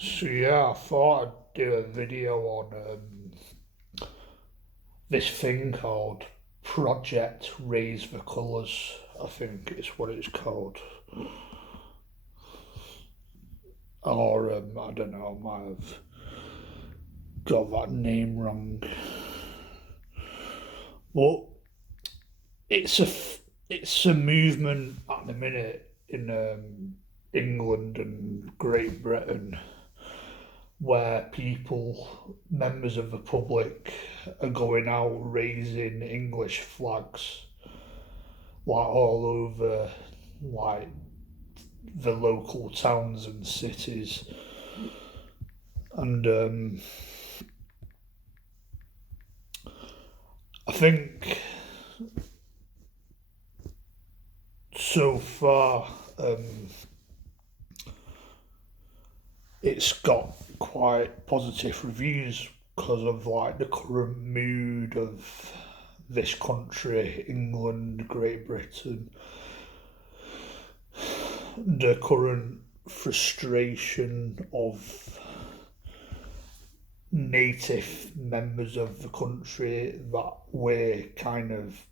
So yeah, I thought I'd do a video on this thing called Project Raise the Colours. I think it's what it's called, or I don't know, I might have got that name wrong. But it's it's a movement at the minute in England and Great Britain where people, members of the public, are going out raising English flags like all over like the local towns and cities. And I think so far it's got quite positive reviews because of like the current mood of this country, England, Great Britain, the current frustration of native members of the country that we're kind of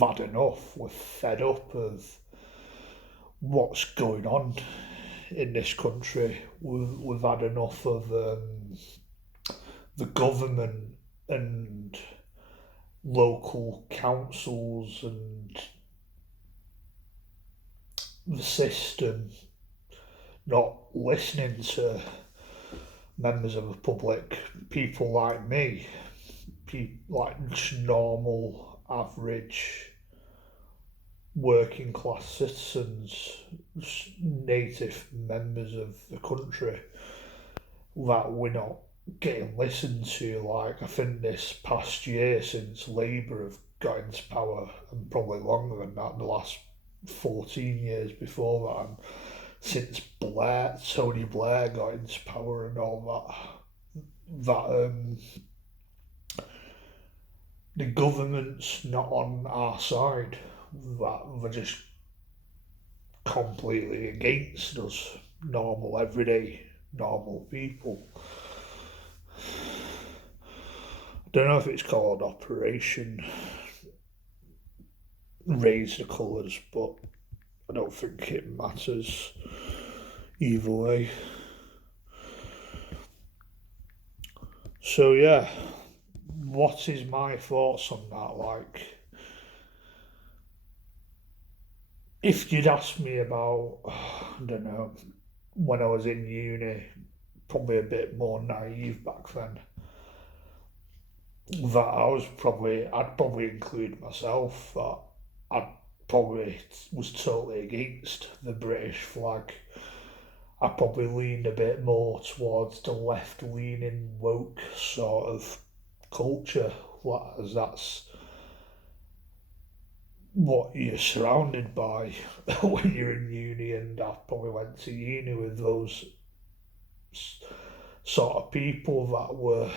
had enough. We're fed up of what's going on in this country. We've had enough of the government and local councils and the system not listening to members of the public, people like me, people like just normal, average, working class citizens, native members of the country, that we're not getting listened to. Like, I think this past year since Labour have got into power, and probably longer than that, the last 14 years before that, and since Tony Blair got into power and all that the government's not on our side. That they're just completely against us, normal, everyday, normal people. I don't know if it's called Operation Raise the Colours, but I don't think it matters either way. So yeah, what is my thoughts on that? Like, if you'd asked me about, I don't know, when I was in uni, probably a bit more naive back then, that I'd probably include myself, that I probably was totally against the British flag. I probably leaned a bit more towards the left leaning woke sort of culture, as that's what you're surrounded by when you're in uni, and I probably went to uni with those sort of people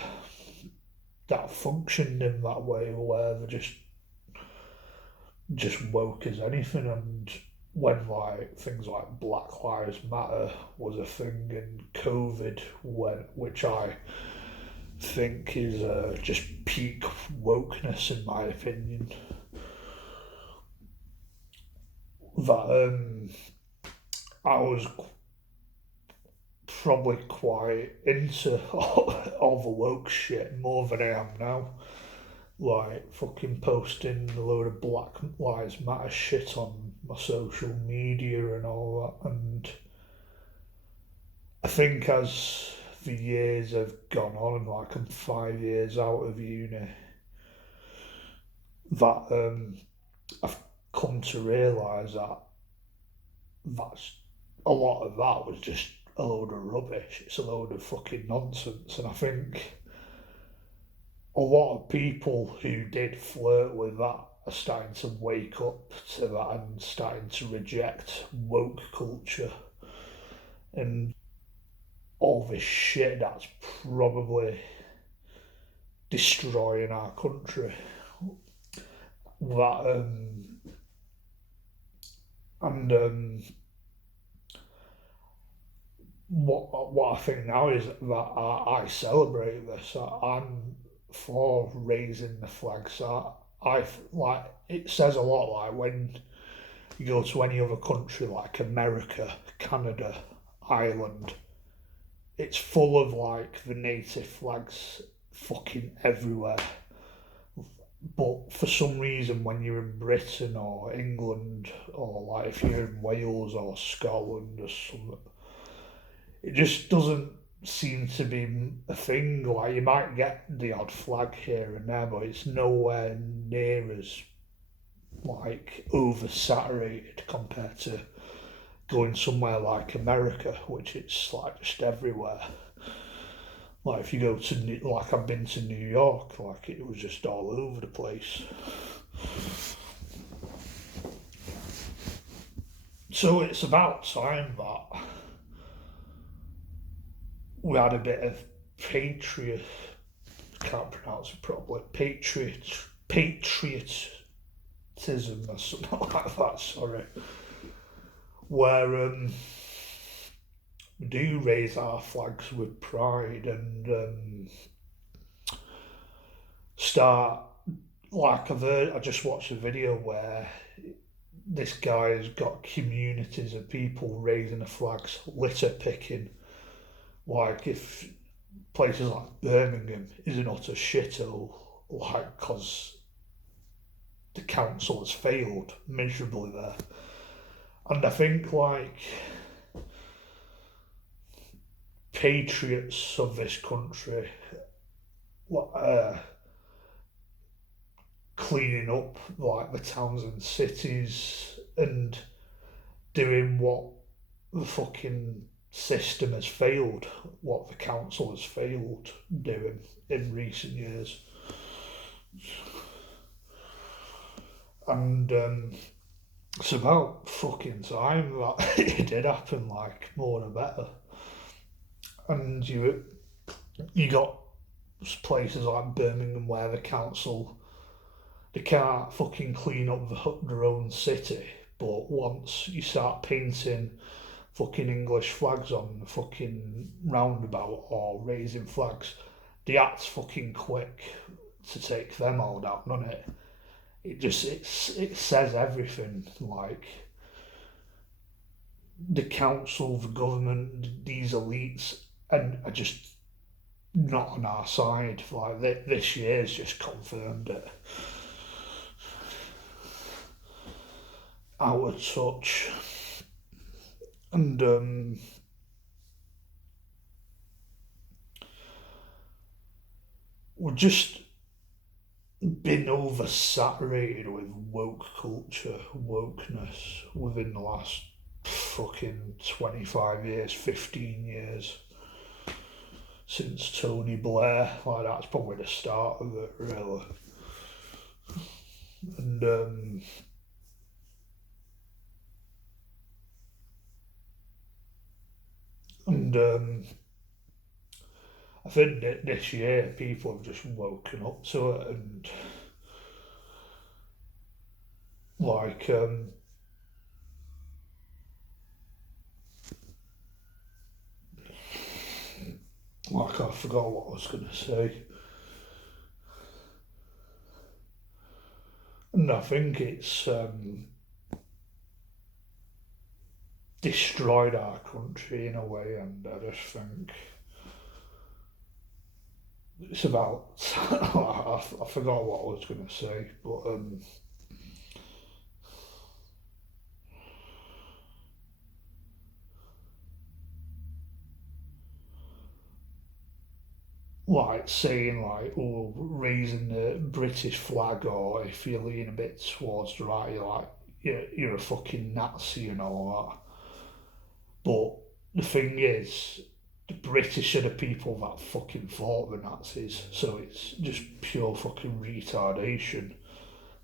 that functioned in that way, where they're just woke as anything. And when like things like Black Lives Matter was a thing in COVID, which I think is just peak wokeness in my opinion. That I was probably quite into all the woke shit more than I am now. Like fucking posting a load of Black Lives Matter shit on my social media and all that. And I think as the years have gone on, like I'm 5 years out of uni, that I've come to realise that that's a lot of that was just a load of rubbish. It's a load of fucking nonsense. And I think a lot of people who did flirt with that are starting to wake up to that and starting to reject woke culture and all this shit that's probably destroying our country. That and what I think now is that I celebrate this. I'm for raising the flags. I like it says a lot. Like when you go to any other country, like America, Canada, Ireland, it's full of like the native flags, fucking everywhere. But for some reason, when you're in Britain or England, or like if you're in Wales or Scotland or something, it just doesn't seem to be a thing. Like you might get the odd flag here and there, but it's nowhere near as like oversaturated compared to going somewhere like America, which it's like just everywhere. Like if you go to like I've been to New York, like it was just all over the place. So it's about time that we had a bit of patriot. Can't pronounce it properly. Patriotism or something like that. Sorry, where we do raise our flags with pride and start like I just watched a video where this guy has got communities of people raising the flags, litter picking. Like if places like Birmingham is an utter shithole, like because the council has failed miserably there. And I think like patriots of this country, uh, cleaning up like the towns and cities and doing what the fucking system has failed, what the council has failed doing in recent years. And it's about fucking time that it did happen, like more and better. And you got places like Birmingham where the council they can't fucking clean up their own city, but once you start painting fucking English flags on the fucking roundabout or raising flags, the act's fucking quick to take them all down, doesn't it? It says everything. Like the council, the government, these elites, and are just not on our side. Like this year's just confirmed it. Out of touch, and we've just been oversaturated with woke culture, wokeness within the last fucking 25 years, 15 years since Tony Blair. Like that's probably the start of it, really. And I think that this year people have just woken up to it and like like I forgot what I was going to say. And I think it's destroyed our country in a way, and I just think it's about. I forgot what I was going to say, but like saying like, oh, raising the British flag, or if you lean a bit towards the right, you're like, you're a fucking Nazi and all that. But the thing is, the British are the people that fucking fought the Nazis, so it's just pure fucking retardation.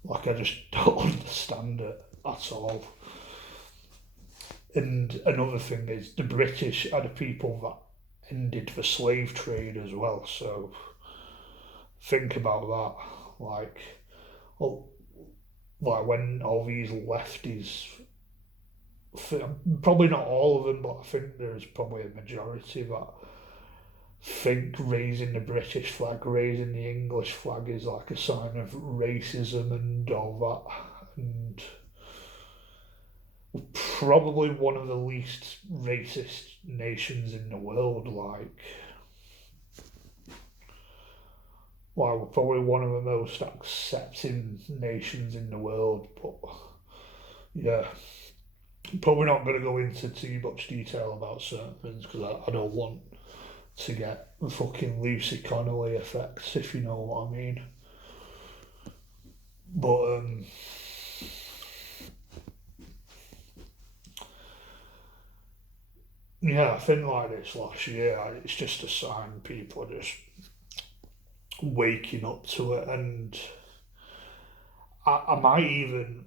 Like I just don't understand it at all. And another thing is the British are the people that ended the slave trade as well. So think about that. Well, like when all these lefties probably not all of them, but I think there's probably a majority that think raising the British flag, raising the English flag is like a sign of racism and all that. And we're probably one of the least racist nations in the world. We're probably one of the most accepting nations in the world. But yeah, probably not going to go into too much detail about certain things because I don't want to get the fucking Lucy Connolly effects, if you know what I mean. But yeah, I think like this last year, it's just a sign people are just waking up to it, and I might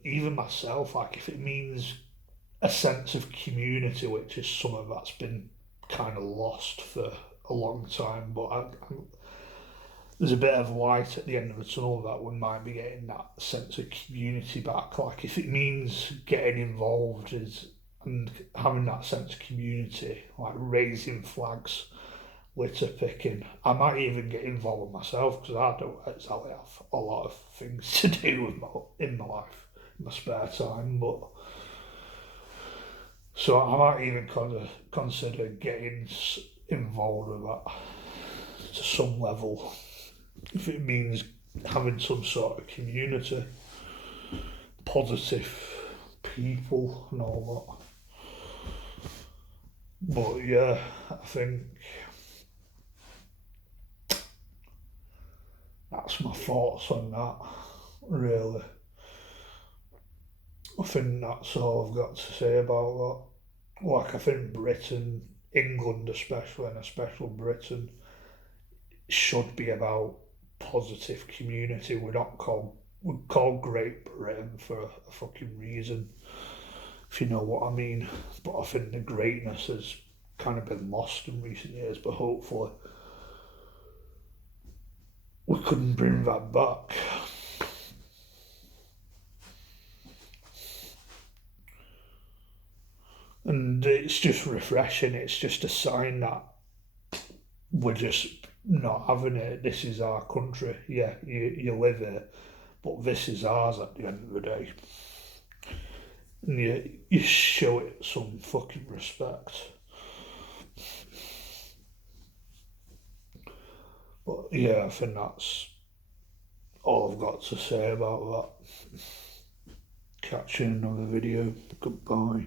even myself, like if it means a sense of community, which is something that's been kind of lost for a long time, but there's a bit of light at the end of the tunnel that we might be getting that sense of community back. Like if it means getting involved is and having that sense of community, like raising flags, litter picking. I might even get involved myself because I don't exactly have a lot of things to do in my life, in my spare time. But so I might even consider getting involved with that to some level if it means having some sort of community, positive people and all that. But yeah, I think that's my thoughts on that, really. I think that's all I've got to say about that. Like, I think Britain, England especially, and especially Britain, should be about positive community. We're called Great Britain for a fucking reason, if you know what I mean. But I think the greatness has kind of been lost in recent years, but hopefully we couldn't bring that back. And it's just refreshing. It's just a sign that we're just not having it. This is our country. Yeah, you live here, but this is ours at the end of the day. And you show it some fucking respect. But yeah, I think that's all I've got to say about that. Catch you in another video. Goodbye.